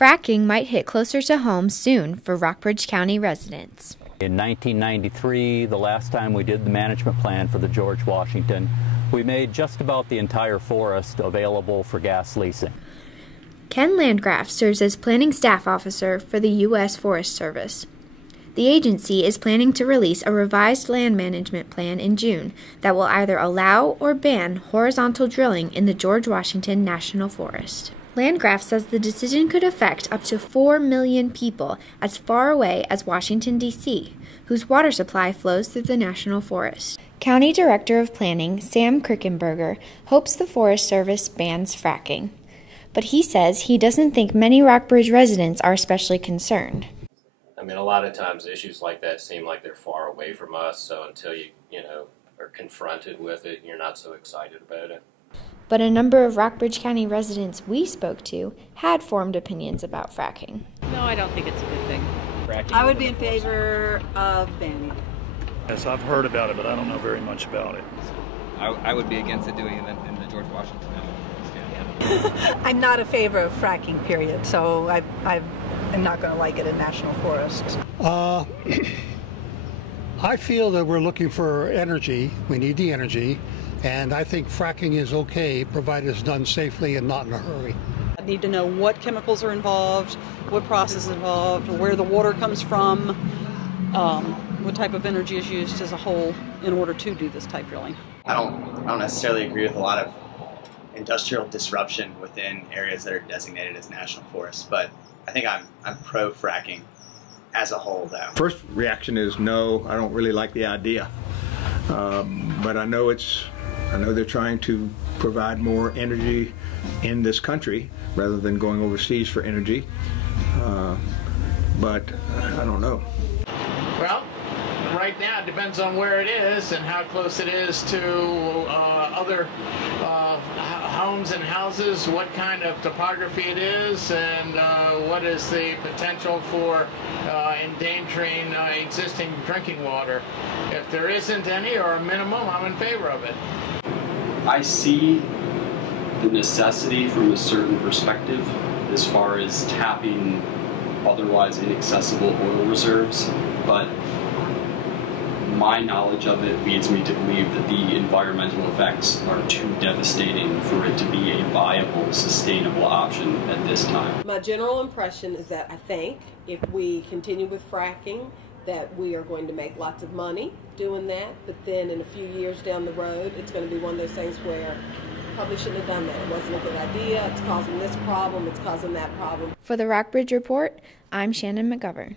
Fracking might hit closer to home soon for Rockbridge County residents. In 1993, the last time we did the management plan for the George Washington, we made just about the entire forest available for gas leasing. Ken Landgraf serves as planning staff officer for the U.S. Forest Service. The agency is planning to release a revised land management plan in June that will either allow or ban horizontal drilling in the George Washington National Forest. Landgraf says the decision could affect up to 4 million people as far away as Washington, D.C., whose water supply flows through the National Forest. County Director of Planning Sam Krickenberger hopes the Forest Service bans fracking, but he says he doesn't think many Rockbridge residents are especially concerned. I mean, a lot of times issues like that seem like they're far away from us, so until you are confronted with it, you're not so excited about it. But a number of Rockbridge County residents we spoke to had formed opinions about fracking. No, I don't think it's a good thing. I would be in favor of banning it. Yes, I've heard about it, but I don't know very much about it. I would be against it doing it in the George Washington National Forest. I'm not in favor of fracking, period, so I'm not going to like it in National Forest. I feel that we're looking for energy. We need the energy. And I think fracking is okay, provided it's done safely and not in a hurry. I need to know what chemicals are involved, what process is involved, where the water comes from, what type of energy is used as a whole in order to do this type drilling. I don't necessarily agree with a lot of industrial disruption within areas that are designated as national forests, but I think I'm pro fracking as a whole, though. First reaction is no, I don't really like the idea, but I know they're trying to provide more energy in this country rather than going overseas for energy, but I don't know. Well, right now it depends on where it is and how close it is to other homes and houses, what kind of topography it is, and what is the potential for endangering existing drinking water. If there isn't any or a minimum, I'm in favor of it. I see the necessity from a certain perspective as far as tapping otherwise inaccessible oil reserves, but my knowledge of it leads me to believe that the environmental effects are too devastating for it to be a viable, sustainable option at this time. My general impression is that I think if we continue with fracking, that we are going to make lots of money doing that, but then in a few years down the road, it's going to be one of those things where probably shouldn't have done that. It wasn't a good idea. It's causing this problem. It's causing that problem. For the Rockbridge Report, I'm Shannon McGovern.